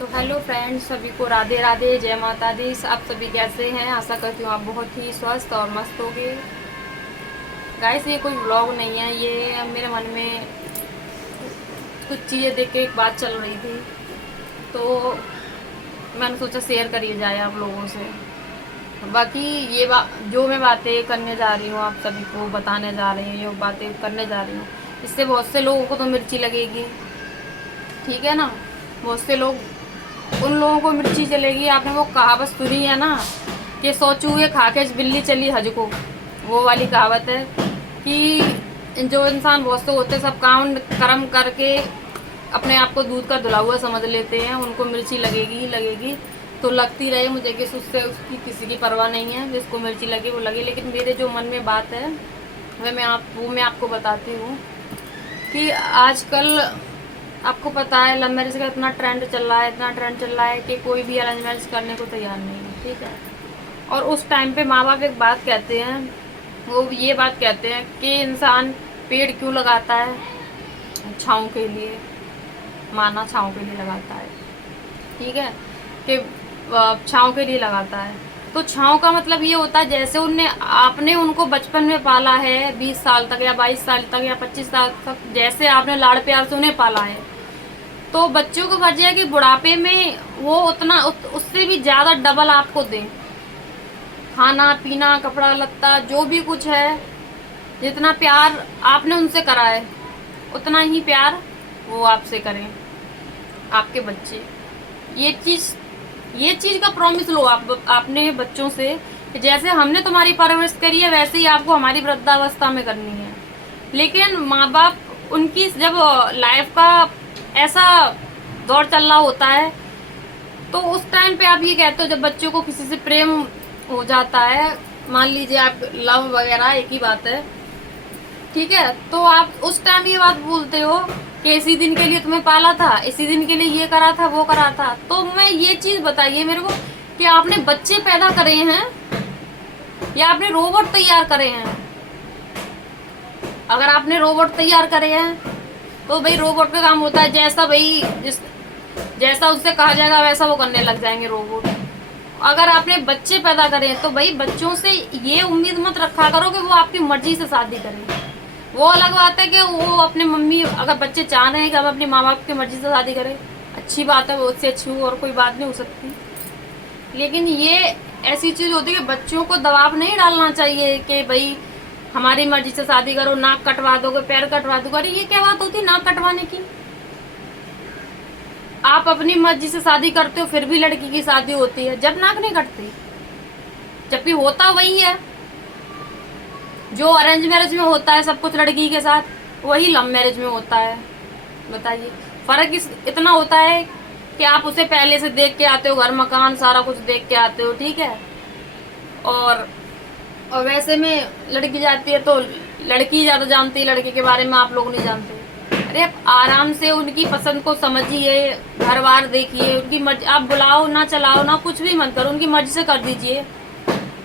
तो hello friends, सभी को राधे राधे, जय माता दी। आप सभी कैसे हैं? आशा करती हूँ आप बहुत ही स्वस्थ और मस्त होंगे। गाइस, ये कोई व्लॉग नहीं है, ये मेरे मन में कुछ चीज़ें देख के एक बात चल रही थी, तो मैंने सोचा शेयर करिए जाए आप लोगों से। बाकी ये जो मैं बातें करने जा रही हूँ, आप सभी को बताने जा रही हूँ, जो बातें करने जा रही हूँ, इससे बहुत से लोगों को तो मिर्ची लगेगी, ठीक है ना। बहुत से लोग, उन लोगों को मिर्ची चलेगी। आपने वो कहावत सुनी है ना कि 100 चूहे खा के बिल्ली चली हज को। वो वाली कहावत है कि जो इंसान बहुत से होते सब काम कर्म करके अपने आप को दूध का धुला हुआ समझ लेते हैं, उनको मिर्ची लगेगी ही लगेगी। तो लगती रहे मुझे कि उससे उसकी किसी की परवाह नहीं है, जिसको मिर्ची लगे वो लगे। लेकिन मेरे जो मन में बात है वो मैं आपको बताती हूँ कि आजकल आपको पता है लव मैरिज का इतना ट्रेंड चल रहा है, इतना ट्रेंड चल रहा है कि कोई भी अरेंज मैरिज करने को तैयार नहीं है, ठीक है। और उस टाइम पे माँ बाप एक बात कहते हैं, वो ये बात कहते हैं कि इंसान पेड़ क्यों लगाता है? छाँव के लिए, माना छाँव के लिए लगाता है, ठीक है, कि छाँव के लिए लगाता है। तो छाँव का मतलब ये होता है जैसे आपने उनको बचपन में पाला है, 20 साल तक या 22 साल तक या 25 साल तक, जैसे आपने लाड़ प्यार से उन्हें पाला है, तो बच्चों को फर्ज है कि बुढ़ापे में वो उतना उससे भी ज़्यादा डबल आपको दें। खाना पीना कपड़ा लत्ता जो भी कुछ है, जितना प्यार आपने उनसे करा है उतना ही प्यार वो आपसे करें, आपके बच्चे। ये चीज़ का प्रॉमिस लो आपने बच्चों से कि जैसे हमने तुम्हारी परवरिश करी है वैसे ही आपको हमारी वृद्धावस्था में करनी है। लेकिन माँ बाप उनकी जब लाइफ का ऐसा दौर चल रहा होता है, तो उस टाइम पे आप ये कहते हो, जब बच्चों को किसी से प्रेम हो जाता है, मान लीजिए आप लव वगैरह एक ही बात है, ठीक है, तो आप उस टाइम ये बात बोलते हो कि इसी दिन के लिए तुम्हें पाला था, इसी दिन के लिए ये करा था वो करा था। तो मैं ये चीज बताइए मेरे को कि आपने बच्चे पैदा करे हैं या आपने रोबोट तैयार करे हैं? अगर आपने रोबोट तैयार करे हैं तो भाई रोबोट का काम होता है जैसा उससे कहा जाएगा वैसा वो करने लग जाएंगे रोबोट। अगर आपने बच्चे पैदा करे तो भाई बच्चों से ये उम्मीद मत रखा करो कि वो आपकी मर्जी से शादी करें। वो अलग बात है कि वो अपने मम्मी, अगर बच्चे चाह रहे हैं कि हम अपने माँ बाप की मर्जी से शादी करें, अच्छी बात है, वो उससे अच्छी हो और कोई बात नहीं हो सकती। लेकिन ये ऐसी चीज होती है कि बच्चों को दबाव नहीं डालना चाहिए कि भाई हमारी मर्जी से शादी करो, नाक कटवा दोगे, पैर कटवा दोगे। अरे ये क्या बात होती है नाक कटवाने की? आप अपनी मर्जी से शादी करते हो फिर भी लड़की की शादी होती है जब नाक नहीं कटती, जबकि होता वही है जो अरेंज मैरिज में होता है सब कुछ लड़की के साथ, वही लव मैरिज में होता है। बताइए फर्क इतना होता है कि आप उसे पहले से देख के आते हो, घर मकान सारा कुछ देख के आते हो, ठीक है। और वैसे में लड़की जाती है तो लड़की ज्यादा जानती है लड़के के बारे में, आप लोग नहीं जानते। अरे आप आराम से उनकी पसंद को समझिए, घर बार देखिए, उनकी मर्जी, आप बुलाओ ना चलाओ ना कुछ भी मत करो, उनकी मर्जी से कर दीजिए।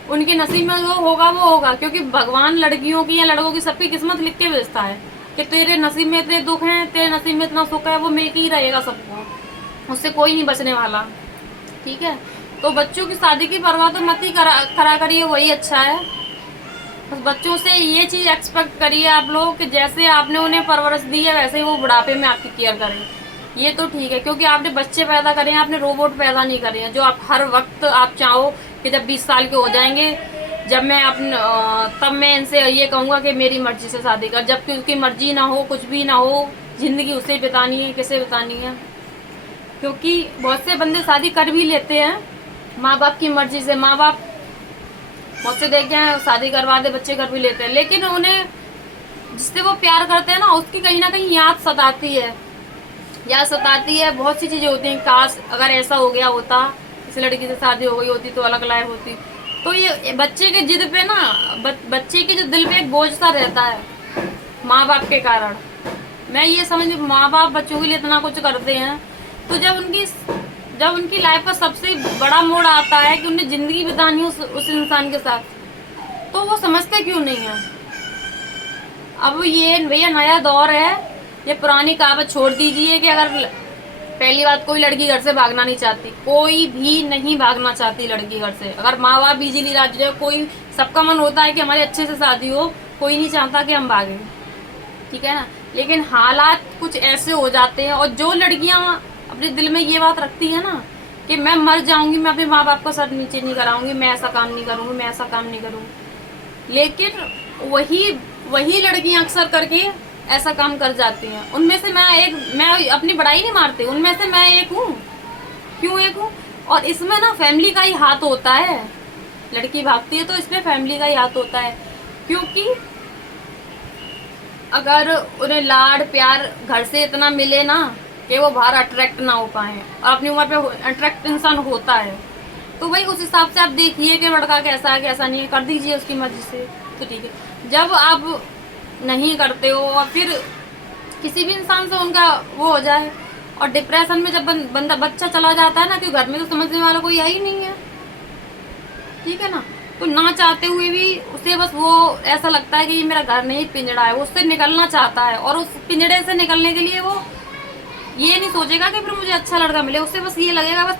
उनके नसीब में जो होगा वो होगा, क्योंकि भगवान लड़कियों की या लड़कों की सबकी किस्मत लिख के भेजता है कि तेरे नसीब में इतने दुख हैं, तेरे नसीब में इतना सुख है, वो मेक ही रहेगा सबको, उससे कोई नहीं बचने वाला, ठीक है। तो बच्चों की शादी की परवाह तो मत ही करा करिए, वही अच्छा है। बस बच्चों से ये चीज़ एक्सपेक्ट करिए आप लोग कि जैसे आपने उन्हें परवरिश दी है वैसे ही वो बुढ़ापे में आपकी केयर करें। ये तो ठीक है, क्योंकि आपने बच्चे पैदा करे हैं, आपने रोबोट पैदा नहीं करे हैं जो आप हर वक्त आप चाहो कि जब 20 साल के हो जाएंगे, जब मैं तब मैं इनसे ये कहूँगा कि मेरी मर्जी से शादी कर, जबकि उसकी मर्जी ना हो, कुछ भी ना हो, जिंदगी उसे बितानी है, किसे बितानी है। क्योंकि बहुत से बंदे शादी कर भी लेते हैं माँ बाप की मर्जी से, माँ बाप मुझसे देखे हैं शादी करवा दे बच्चे कर भी लेते हैं, लेकिन उन्हें जिससे वो प्यार करते हैं ना उसकी कहीं ना कहीं याद सताती है, याद सताती है। बहुत सी चीज़ें होती हैं, काश अगर ऐसा हो गया होता, इस लड़की से शादी हो गई होती तो अलग लाइफ होती। तो ये बच्चे के जिद पे ना, बच्चे के जो दिल पे एक बोझ सा रहता है माँ बाप के कारण। मैं ये समझ, माँ बाप बच्चों के लिए इतना कुछ करते हैं, तो जब उनकी लाइफ का सबसे बड़ा मोड़ आता है कि उन्हें जिंदगी बितानी है उस इंसान के साथ, तो वो समझते क्यों नहीं है? अब ये भैया नया दौर है, ये पुरानी कहावत छोड़ दीजिए कि अगर पहली बात, कोई लड़की घर से भागना नहीं चाहती, कोई भी नहीं भागना चाहती लड़की घर से। अगर माँ बाप इजीली राजी है, कोई, सबका मन होता है कि हमारे अच्छे से शादी हो, कोई नहीं चाहता कि हम भागें, ठीक है ना। लेकिन हालात कुछ ऐसे हो जाते हैं, और जो लड़कियां अपने दिल में ये बात रखती है ना कि मैं मर जाऊंगी, मैं अपने माँ बाप को सर नीचे नहीं कराऊंगी, मैं ऐसा काम नहीं करूंगी, मैं ऐसा काम नहीं करूंगी, लेकिन वही लड़कियां अक्सर करके ऐसा काम कर जाती हैं। उनमें से मैं अपनी बड़ाई नहीं मारती, उनमें से मैं एक हूँ। क्यों एक हूँ? और इसमें ना फैमिली का ही हाथ होता है। लड़की भागती है तो इसमें फैमिली का ही हाथ होता है, क्योंकि अगर उन्हें लाड प्यार घर से इतना मिले ना कि वो बाहर अट्रैक्ट ना हो पाए, और अपनी उम्र पे अट्रैक्ट इंसान होता है, तो भाई उस हिसाब से आप देखिए कि लड़का कैसा है कैसा नहीं है, कर दीजिए उसकी मर्जी से, तो ठीक है। जब आप नहीं करते हो और फिर किसी भी इंसान से उनका वो हो जाए, और डिप्रेशन में जब बंदा बच्चा चला जाता है ना, क्योंकि घर में तो समझने वाला कोई है ही नहीं है, ठीक है ना। तो ना चाहते हुए भी उसे बस वो ऐसा लगता है कि ये मेरा घर नहीं पिंजड़ा है, वो उससे निकलना चाहता है, और उस पिंजड़े से निकलने के लिए वो ये नहीं सोचेगा कि फिर मुझे अच्छा लड़का मिले, उससे बस ये लगेगा बस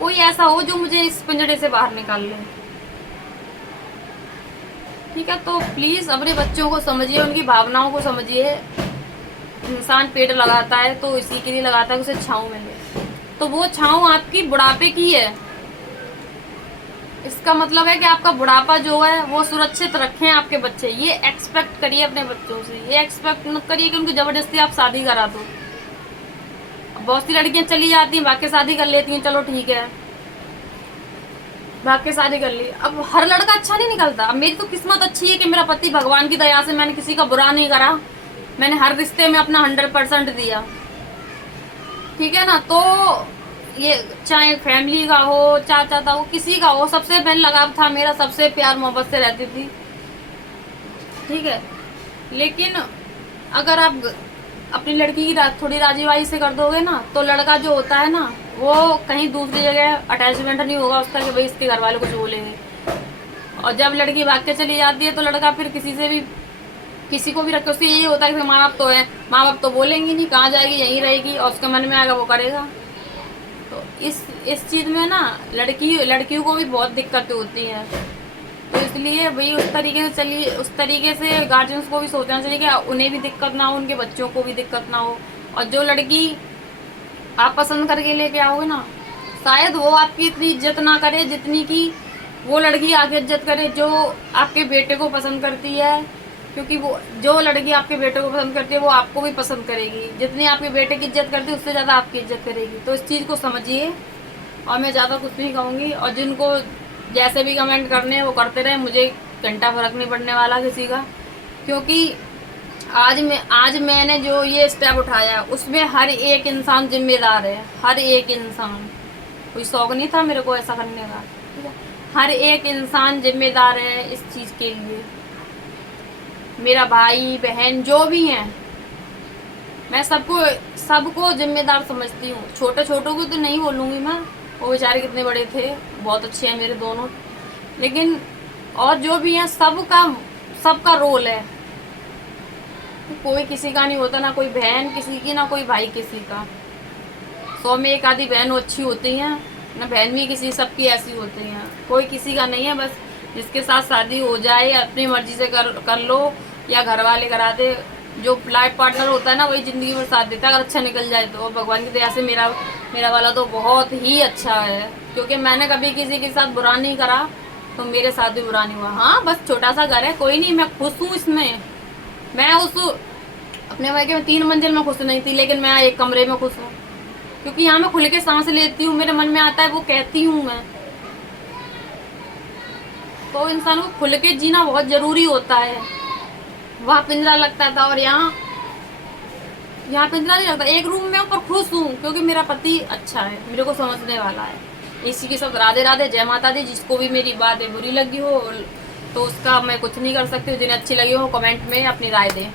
कोई ऐसा हो जो मुझे इस पिंजड़े से बाहर निकाल ले, ठीक है। तो प्लीज़ अपने बच्चों को समझिए, उनकी भावनाओं को समझिए। इंसान पेड़ लगाता है तो इसी के लिए लगाता है कि उसे छाँव मिले, तो वो छाँव आपकी बुढ़ापे की है। इसका मतलब है कि आपका बुढ़ापा जो है वो सुरक्षित रखें आपके बच्चे। ये एक्सपेक्ट करिए अपने बच्चों से, ये एक्सपेक्ट मत करिए कि उनकी ज़बरदस्ती आप शादी करा दो। बहुत सी लड़कियां चली जाती हैं, भाग के शादी कर लेती हैं, चलो ठीक है, भाग के शादी कर ली। अब हर लड़का अच्छा नहीं निकलता। अब मेरी तो किस्मत अच्छी है कि मेरा पति भगवान की दया से मैंने किसी का बुरा नहीं करा, मैंने हर रिश्ते में अपना 100% दिया, ठीक है ना। तो ये चाहे फैमिली का हो, चाचा था हो, किसी का हो, सबसे पहले लगाव था मेरा, सबसे प्यार मोहब्बत से रहती थी, ठीक है। लेकिन अगर आप अपनी लड़की की थोड़ी राजीवाई से कर दोगे ना, तो लड़का जो होता है ना वो कहीं दूसरी जगह अटैचमेंट नहीं होगा उसका कि भाई इसके घर वाले कुछ बोलेंगे। और जब लड़की भाग के चली जाती है तो लड़का फिर किसी को भी रखे, उससे यही होता है कि माँ बाप तो है, माँ बाप तो बोलेंगी नहीं, कहाँ जाएगी, यहीं रहेगी, और उसके मन में आएगा वो करेगा। तो इस चीज़ में ना लड़कियों को भी बहुत दिक्कतें होती हैं। तो इसलिए भाई उस तरीके से गार्जियंस को भी सोचना चाहिए कि उन्हें भी दिक्कत ना हो, उनके बच्चों को भी दिक्कत ना हो। और जो लड़की आप पसंद करके लेके आओगे ना, शायद वो आपकी इतनी इज्जत ना करे जितनी कि वो लड़की आगे इज्जत करे जो आपके बेटे को पसंद करती है, क्योंकि वो जो लड़की आपके बेटे को पसंद करती है वो आपको भी पसंद करेगी। जितनी आपके बेटे की इज्जत करती है उससे ज़्यादा आपकी इज्जत करेगी। तो इस चीज़ को समझिए, और मैं ज़्यादा कुछ नहीं कहूँगी। और जिनको जैसे भी कमेंट करने हैं वो करते रहे, मुझे घंटा फर्क नहीं पड़ने वाला किसी का, क्योंकि आज मैंने जो ये स्टेप उठाया उसमें हर एक इंसान जिम्मेदार है, हर एक इंसान। कोई शौक नहीं था मेरे को ऐसा करने का, ठीक है। हर एक इंसान जिम्मेदार है इस चीज़ के लिए। मेरा भाई बहन जो भी हैं, मैं सबको जिम्मेदार समझती हूँ। छोटों को तो नहीं बोलूँगी मैं, वो बेचारे कितने बड़े थे, बहुत अच्छे हैं मेरे दोनों, लेकिन और जो भी हैं सबका रोल है। कोई किसी का नहीं होता, ना कोई बहन किसी की, ना कोई भाई किसी का। 100 में एक आधी बहन अच्छी होती हैं, ना बहन भी किसी, सबकी ऐसी होती हैं, कोई किसी का नहीं है। बस जिसके साथ शादी हो जाए अपनी मर्जी से कर लो, या घर वाले करा दे। जो लाइफ पार्टनर होता है ना वही ज़िंदगी भर साथ देता है, अगर अच्छा निकल जाए तो। भगवान की दया से मेरा वाला तो बहुत ही अच्छा है, क्योंकि मैंने कभी किसी के साथ बुरा नहीं करा, तो मेरे साथ भी बुरा नहीं हुआ। हाँ, बस छोटा सा घर है, कोई नहीं, मैं खुश हूँ इसमें। मैं अपने भाई के 3 मंजिल में खुश नहीं थी, लेकिन मैं एक कमरे में खुश हूँ, क्योंकि यहाँ मैं खुल के सांस लेती हूँ, मेरे मन में आता है वो कहती हूँ मैं। तो इंसान को खुल के जीना बहुत ज़रूरी होता है। वहाँ पिंजरा लगता था और यहाँ पिंजरा नहीं लगता। एक रूम में ऊपर खुश हूँ क्योंकि मेरा पति अच्छा है, मेरे को समझने वाला है। इसी के सब राधे राधे, जय माता दी। जिसको भी मेरी बातें बुरी लगी हो तो उसका मैं कुछ नहीं कर सकती हूँ। जिन्हें अच्छी लगी हो कमेंट में अपनी राय दें।